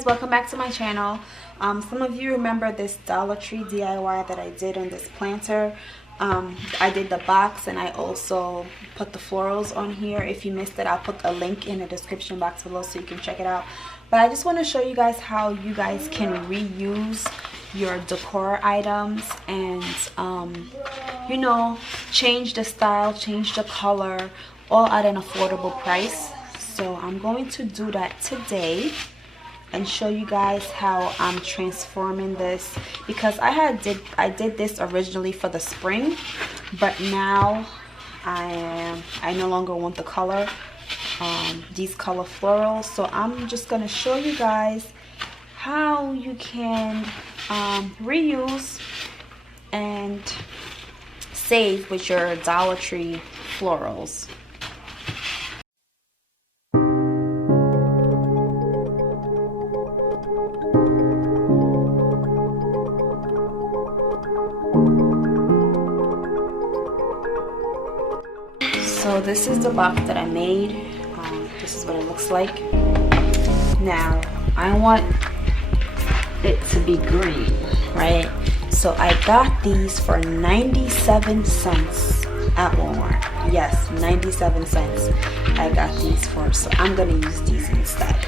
guys, welcome back to my channel. Some of you remember this Dollar Tree DIY that I did on this planter. I did the box and I also put the florals on here. If you missed it, I'll put a link in the description box below so you can check it out. But I just want to show you guys how you guys can reuse your decor items and you know, change the style, change the color, all at an affordable price. So I'm going to do that today and show you guys how I'm transforming this, because I did this originally for the spring, but now I no longer want the color, these color florals. So I'm just gonna show you guys how you can reuse and save with your Dollar Tree florals. So this is the box that I made. This is what it looks like. Now I want it to be green, right? So I got these for 97 cents at Walmart. Yes, 97 cents I got these for. So I'm gonna use these instead.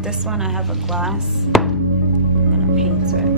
This one I have a glass. I'm gonna paint it.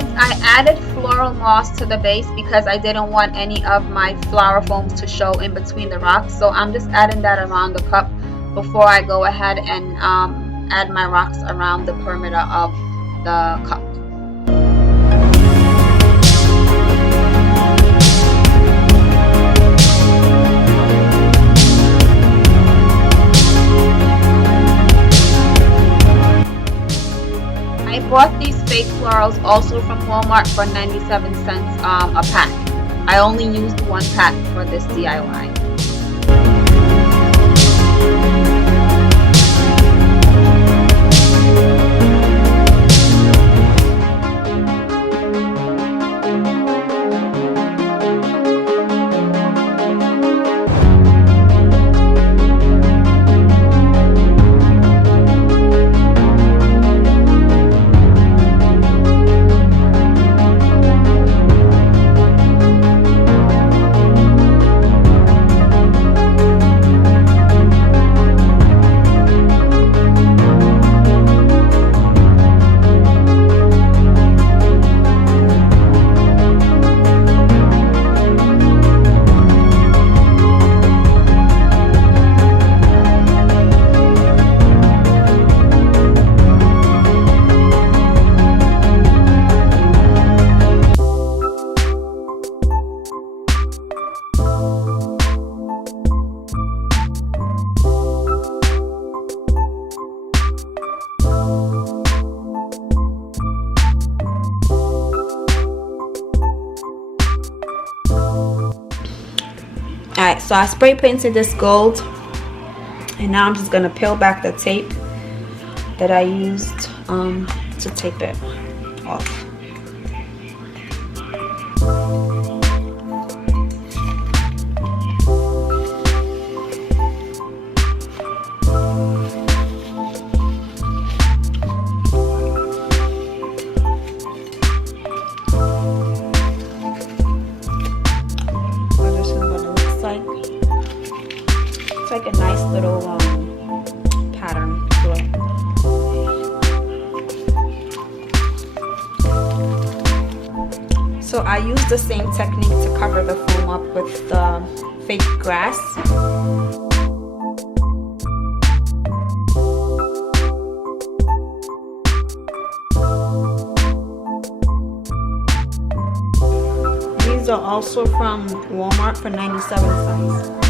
guys, I added floral moss to the base because I didn't want any of my flower foams to show in between the rocks. So I'm just adding that around the cup before I go ahead and add my rocks around the perimeter of the cup. I bought these fake florals also from Walmart for 97 cents a pack. I only used one pack for this DIY. Alright, so I spray painted this gold, and now I'm just going to peel back the tape that I used to tape it off. It's like a nice little pattern to it. So I use the same technique to cover the foam up with the fake grass. These are also from Walmart for 97 cents.